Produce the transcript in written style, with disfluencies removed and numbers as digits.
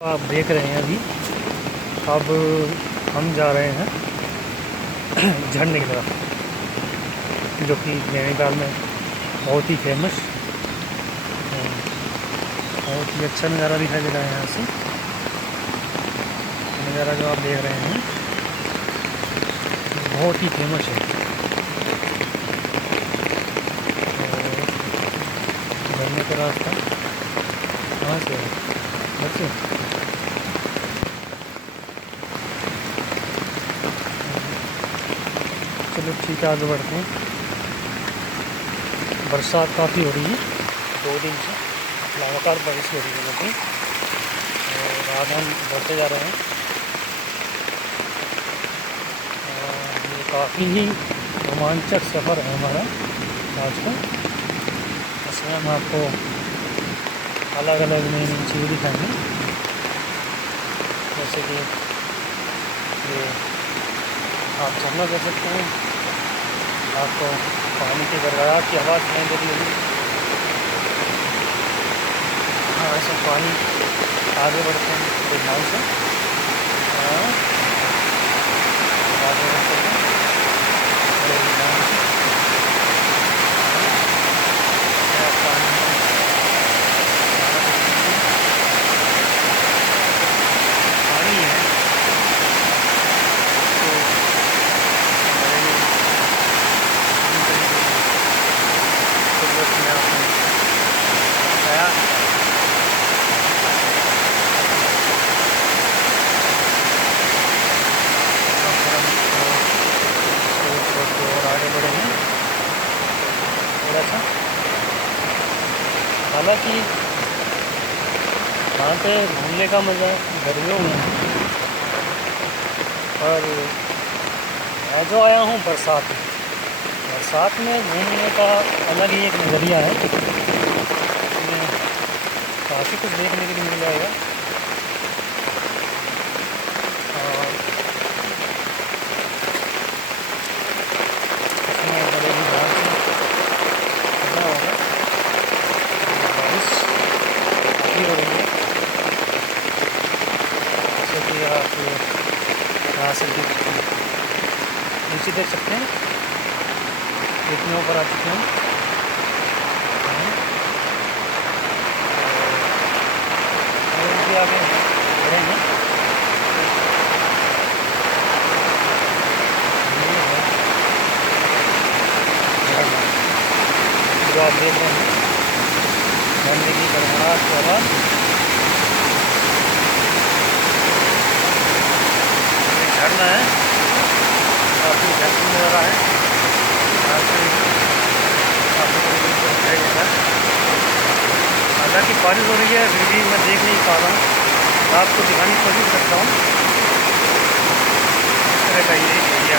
आप देख रहे हैं अभी। अब हम जा रहे हैं झरने की तरफ, जो कि नैनीताल में बहुत ही फेमस, बहुत ही अच्छा नज़ारा दिखाई दे रहा है। यहाँ से नज़ारा जो आप देख रहे हैं बहुत ही फेमस है। झरने का रास्ता कहाँ से है? बच्चे चलो ठीक है, आगे बढ़ते हैं। बरसात काफ़ी हो रही है, 2 दिन से लगातार बारिश हो रही है लेकिन, और आज हम बढ़ते जा रहे हैं। ये काफ़ी ही रोमांचक सफ़र है हमारा आज का। इसमें हम आपको अलग अलग नई नई चीज़ें दिखाएंगे, जैसे कि ये आप झरना देख सकते हैं, आपको पानी की गड़गड़ाहट की आवाज़ सुनाई दे रही होगी। हाँ, ऐसा पानी आगे बढ़ते हैं एक नाव से, हाँ आगे बढ़ते हैं एक नाव से, हाँ, पानी पानी है तो हमारे लिए पूरी तरीके से कुदरत ने आपने बताया। और आगे बढ़ेंगे थोड़ा सा। हालांकि यहाँ पे घूमने का मज़ा गर्मियों में है, पर मैं जो आया हूँ बरसात में, बरसात में घूमने का अलग ही एक नज़रिया है। इसमें काफ़ी कुछ देखने के लिए मिल जाएगा। और इसमें बड़े ही ध्यान से करना होगा। बारिश काफ़ी हो रही है, जैसे कि आप यहाँ से नीचे देख सकते हैं कितने ऊपर आ चुके हैं। और इनके आगे बढ़ेंगे। जो आप देख रहे हैं झरने की गड़गड़ाहट की आवाज़, झरना है, काफ़ी झरना नज़र आ रहा है। यहाँ से काफ़ी दूर से दिखाई देता है। हालांकि बारिश हो रही है फिर भी मैं देख नहीं पा रहा हूँ, आपको दिखाने की कोशिश करता हूँ। इस तरह का ये एरिया